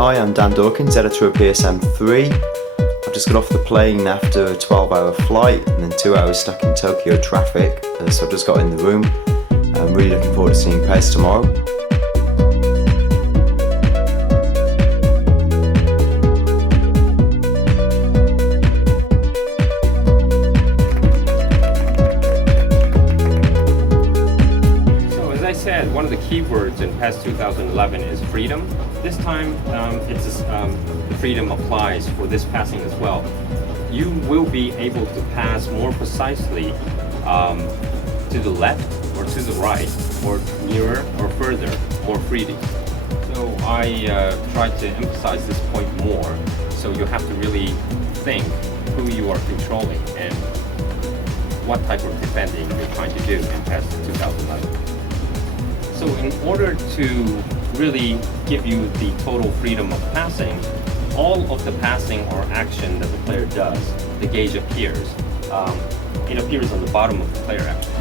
Hi, I'm Dan Dawkins, editor of PSM3. I've just got off the plane after a 12-hour flight and then 2 hours stuck in Tokyo traffic, so I've just got in the room. I'm really looking forward to seeing PES tomorrow. One of the keywords in PES 2011 is freedom. This time, the freedom applies for this passing as well. You will be able to pass more precisely to the left or to the right, or nearer or further, more freely. So I tried to emphasize this point more, so you have to really think who you are controlling and what type of defending you're trying to do in PES 2011. So in order to really give you the total freedom of passing, all of the passing or action that the player does, the gauge appears. It appears on the bottom of the player action.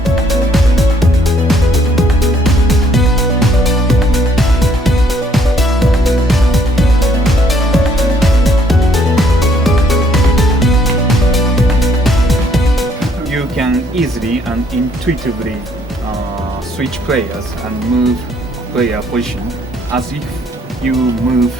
You can easily and intuitively switch players and move player position as if you move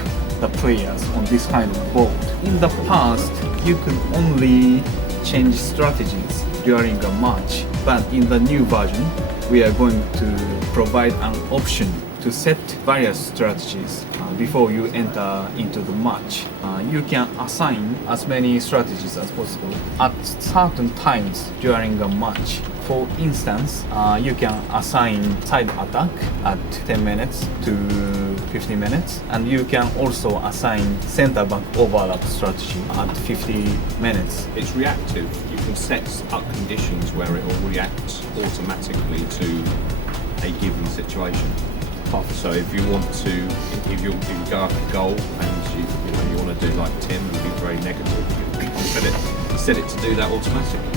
the players on this kind of board. In the past, you could only change strategies during a match, but in the new version, we are going to provide an option to set various strategies before you enter into the match. You can assign as many strategies as possible at certain times during a match. For instance, you can assign side attack at 10 minutes to 15 minutes, and you can also assign center back overlap strategy at 50 minutes. It's reactive. You can set up conditions where it will react automatically to a given situation. So if you want to, if you go up a goal and you want to do like 10 and be very negative, you can set it to do that automatically.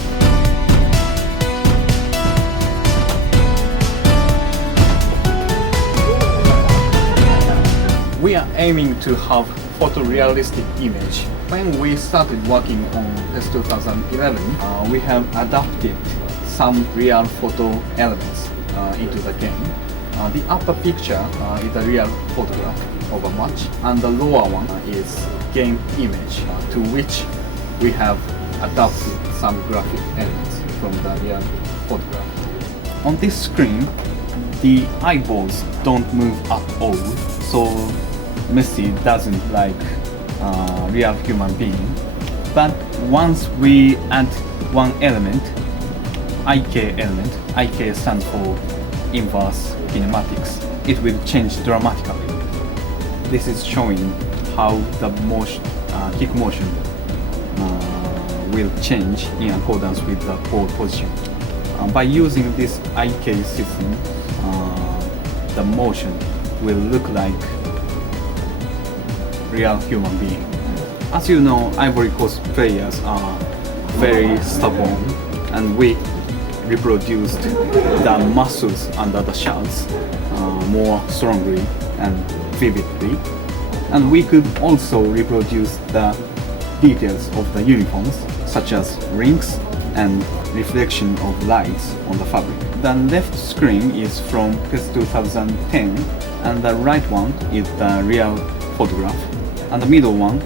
We are aiming to have photorealistic image. When we started working on PES 2011, we have adapted some real photo elements into the game. The upper picture is a real photograph of a match, and the lower one is game image, to which we have adapted some graphic elements from the real photograph. On this screen, the eyeballs don't move at all, so Messi doesn't like real human being. But once we add one element, IK element, IK stands for inverse kinematics, it will change dramatically. This is showing how the motion, kick motion will change in accordance with the ball position. By using this IK system, the motion will look like real human being. As you know, Ivory Coast players are very stubborn, and we reproduced the muscles under the shirts more strongly and vividly. And we could also reproduce the details of the uniforms, such as rings and reflection of lights on the fabric. The left screen is from PES 2010, and the right one is the real photograph, and the middle one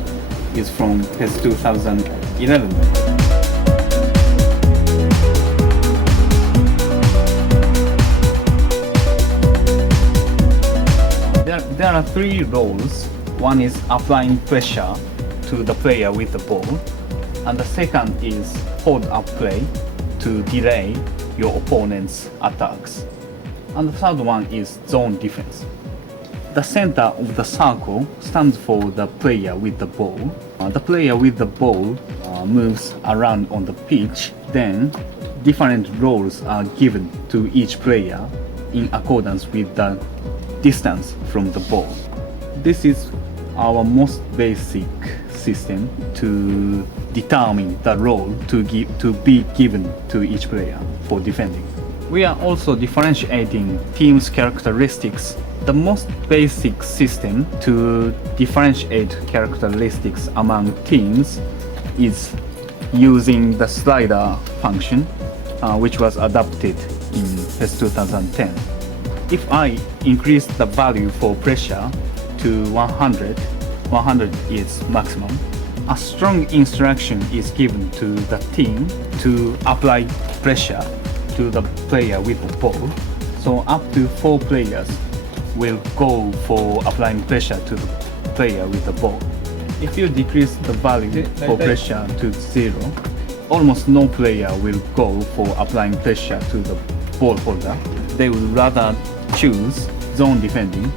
is from PES 2011. There are three roles. One is applying pressure to the player with the ball, and the second is hold up play to delay your opponent's attacks, and the third one is zone defense. The center of the circle stands for the player with the ball. The player with the ball moves around on the pitch, then different roles are given to each player in accordance with the distance from the ball. This is our most basic system to determine the role to be given to each player for defending. We are also differentiating team's characteristics The most basic system to differentiate characteristics among teams is using the slider function, which was adopted in PES 2010. If I increase the value for pressure to 100, 100 is maximum, a strong instruction is given to the team to apply pressure to the player with the ball. So up to 4 players will go for applying pressure to the player with the ball. If you decrease the value for pressure to 0, almost no player will go for applying pressure to the ball holder. They will rather choose zone defending